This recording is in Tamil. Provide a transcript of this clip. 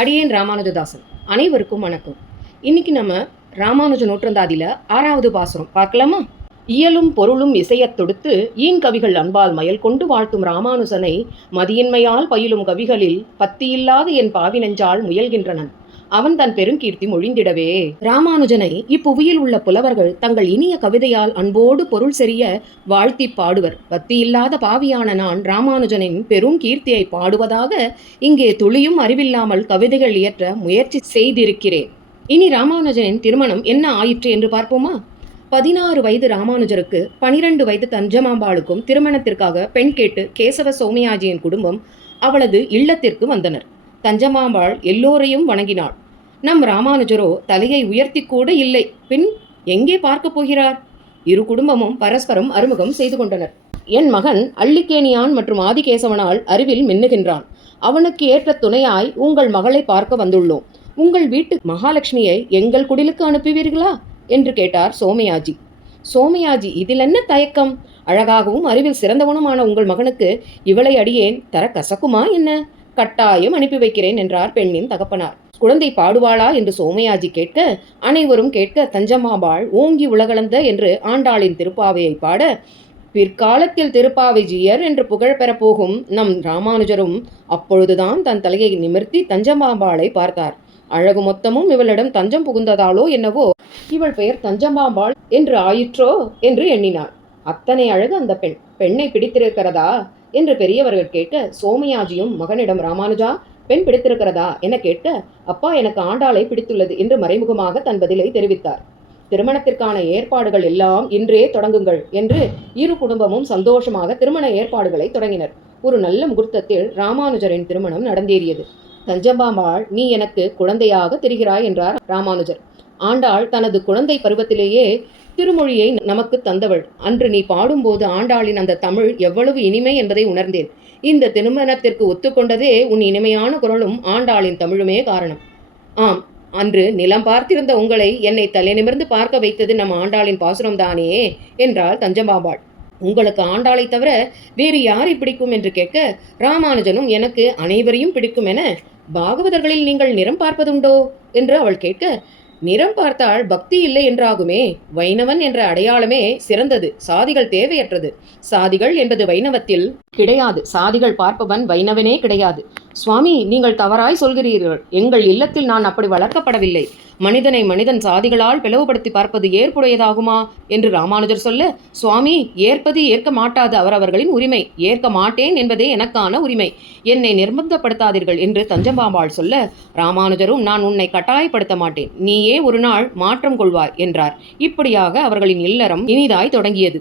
அடியேன் ராமானுஜதாசன். அனைவருக்கும் வணக்கம். இன்னைக்கு நம்ம ராமானுஜ நூற்றந்தாதியில் 6வது பாசுரம் பார்க்கலாமா? இயலும் பொருளும் இசையத் தொடுத்து ஈங்கவிகள் அன்பால் மயல் கொண்டு வாழ்த்தும் ராமானுஜனை மதியின்மையால் பயிலும் கவிகளில் பத்தியில்லாத என் பாவி நெஞ்சால் முயல்கின்றனன் அவன் தன் பெருங்கீர்த்தி மொழிந்திடவே. ராமானுஜனை இப்புவியில் உள்ள புலவர்கள் தங்கள் இனிய கவிதையால் அன்போடு பொருள் செறிய வாழ்த்தி பாடுவர். பத்தியில்லாத பாவியான நான் ராமானுஜனின் பெரும் கீர்த்தியை பாடுவதாக இங்கே துளியும் அறிவில்லாமல் கவிதைகள் இயற்ற முயற்சி செய்திருக்கிறேன். இனி ராமானுஜனின் திருமணம் என்ன ஆயிற்று என்று பார்ப்போமா? 16 வயது ராமானுஜருக்கு 12 வயது தஞ்சமாம்பாளுக்கும் திருமணத்திற்காக பெண் கேட்டு கேசவ சோமயாஜியின் குடும்பம் அவளது இல்லத்திற்கு வந்தனர். தஞ்சமாம்பாள் எல்லோரையும் வணங்கினாள். நம் ராமானுஜரோ தலையை உயர்த்தி கூட இல்லை. பின் எங்கே பார்க்க போகிறார்? இரு குடும்பமும் பரஸ்பரம் அறிமுகம் செய்து கொண்டனர். என் மகன் அள்ளிக்கேணியான் மற்றும் ஆதிகேசவனால் அறிவில் மின்னுகின்றான். அவனுக்கு ஏற்ற துணையாய் உங்கள் மகளை பார்க்க வந்துள்ளோம். உங்கள் வீட்டு மகாலட்சுமியை எங்கள் குடிலுக்கு அனுப்புவீர்களா என்று கேட்டார் சோமயாஜி. சோமயாஜி, இதில் என்ன தயக்கம்? அழகாகவும் அறிவில் சிறந்தவனுமான உங்கள் மகனுக்கு இவளை அடியேன் தர கசக்குமா என்ன? கட்டாயம் அனுப்பி வைக்கிறேன் என்றார் பெண்ணின் தகப்பனார். குழந்தை பாடுவாளா என்று சோமயாஜி கேட்க, அனைவரும் கேட்க தஞ்சமாம்பாள் ஓங்கி உலகளந்த என்று ஆண்டாளின் திருப்பாவையை பாட, பிற்காலத்தில் திருப்பாவை ஜீயர் என்று புகழ் பெறப்போகும் நம் ராமானுஜரும் அப்பொழுதுதான் தன் தலையை நிமிர்த்தி தஞ்சமாம்பாளை பார்த்தார். அழகு மொத்தமும் இவளிடம் தஞ்சம் புகுந்ததாலோ என்னவோ இவள் பெயர் தஞ்சமாம்பாள் என்று ஆயிற்றோ என்று எண்ணினார். அத்தனை அழகு அந்த பெண்ணை பிடித்திருக்கிறதா என்று பெரியவர்கள் கேட்க, சோமயாஜியும் மகனிடம் ராமானுஜா பெண் பிடித்திருக்கிறதா என கேட்க, அப்பா எனக்கு ஆண்டாளை பிடித்துள்ளது என்று மறைமுகமாக தன் பதிலை தெரிவித்தார். திருமணத்திற்கான ஏற்பாடுகள் எல்லாம் இன்றே தொடங்குங்கள் என்று இரு குடும்பமும் சந்தோஷமாக திருமண ஏற்பாடுகளை தொடங்கினர். ஒரு நல்ல முகூர்த்தத்தில் ராமானுஜரின் திருமணம் நடந்தேறியது. தஞ்சமாம்பாள், நீ எனக்கு குழந்தையாக தெரிகிறாய் என்றார் ராமானுஜர். ஆண்டாள் தனது குழந்தை பருவத்திலேயே திருமொழியை நமக்கு தந்தவள். அன்று நீ பாடும்போது ஆண்டாளின் அந்த தமிழ் எவ்வளவு இனிமை என்பதை உணர்ந்தேன். இந்த திருமணத்திற்கு ஒத்துக்கொண்டதே உன் இனிமையான குரலும் ஆண்டாளின் தமிழுமே காரணம். ஆம், அன்று நிலம் பார்த்திருந்த உங்களை என்னை தலை நிமிர்ந்து பார்க்க வைத்தது நம் ஆண்டாளின் பாசுரம்தானே என்றாள் தஞ்சமாம்பாள். உங்களுக்கு ஆண்டாளை தவிர வேறு யாரை பிடிக்கும் என்று கேட்க, ராமானுஜனும் எனக்கு அனைவரையும் பிடிக்கும் என பாகவதர்களில் நீங்கள் நிறம் பார்ப்பதுண்டோ என்று அவள் கேட்க, நிறம் பார்த்தால் பக்தி இல்லை என்றாகுமே. வைணவன் என்ற அடையாளமே சிறந்தது, சாதிகள் தேவையற்றது. சாதிகள் என்பது வைணவத்தில் கிடையாது. சாதிகள் பார்ப்பவன் வைணவனே கிடையாது. சுவாமி, நீங்கள் தவறாய் சொல்கிறீர்கள். எங்கள் இல்லத்தில் நான் அப்படி வளர்க்கப்படவில்லை. மனிதனை மனிதன் சாதிகளால் பிளவுபடுத்தி பார்ப்பது ஏற்புடையதாகுமா என்று ராமானுஜர் சொல்ல, சுவாமி, ஏற்பது ஏற்க மாட்டாது அவரவர்களின் உரிமை. ஏற்க மாட்டேன் என்பதே எனக்கான உரிமை. என்னை நிர்பந்தப்படுத்தாதீர்கள் என்று தஞ்சமாம்பாள் சொல்ல, ராமானுஜரும் நான் உன்னை கட்டாயப்படுத்த மாட்டேன், நீயே ஒரு நாள் மாற்றம் கொள்வாய் என்றார். இப்படியாக அவர்களின் இல்லறம் இனிதாய் தொடங்கியது.